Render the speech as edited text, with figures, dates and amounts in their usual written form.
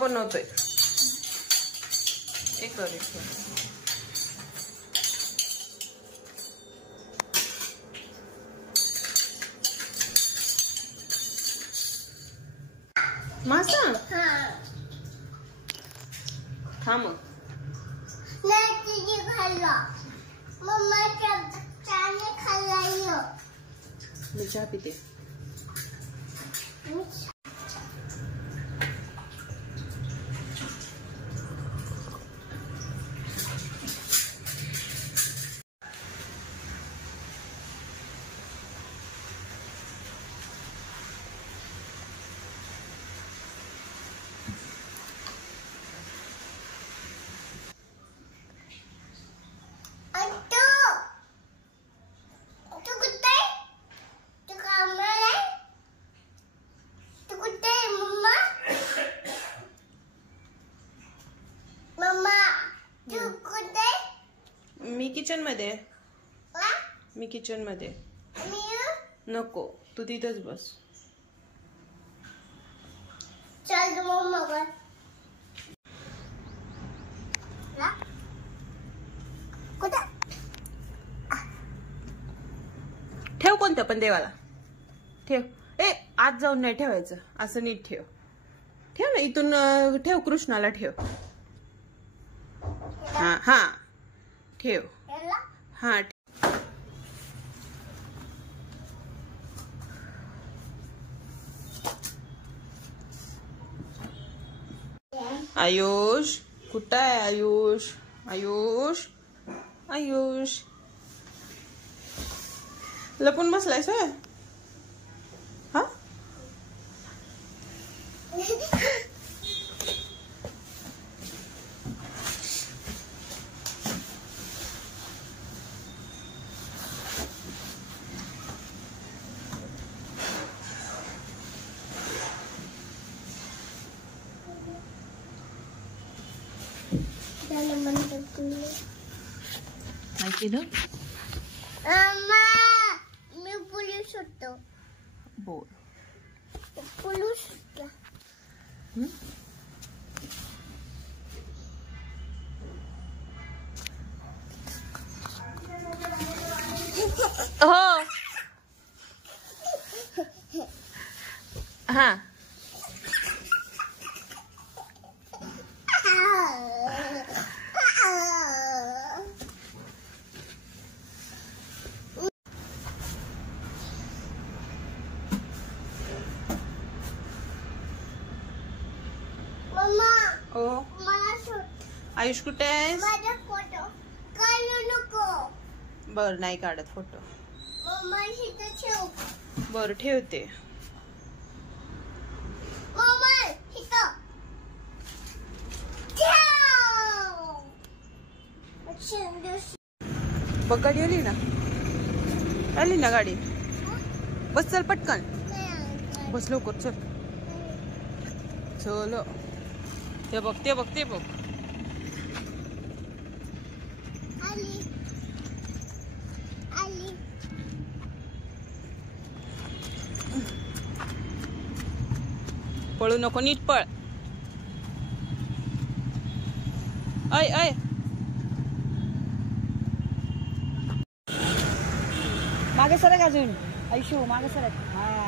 बनवतोय. एक मासा थांब. मी चहा पिते. मी किचन मध्ये. मी किचन मध्ये. नको तू तिथेच बस. चल मम्मा ठेव कोणत्या पण देवाला ठेव. ए आज जाऊन नाही ठेवायचं. असं नीट ठेव. ठेव ना इथून ठेव. कृष्णाला ठेव. हा हा ठेव. हा आयुष कुठं आहे? आयुष आयुष आयुष लपून बसलायस होय? हा काय केलं? मी पोलीस होतो. बोल. पोलीस हो हा ओ आयुष कुठे आहेस? फोटो काढू नको. बर नाही काढत फोटो. मम्मा इथं ठेव. बर ठेवते. मम्मा इथं ठेव. बघ गाडी आली ना. आली ना गाडी. बस चल पटकन. बस लवकर चल. चलो ते बघ ते बघ ते बघ. आली आली. पळू नको नीट पळ. ऐ ऐ मागे सरक अजून. आयुष्य मागे सरक. हा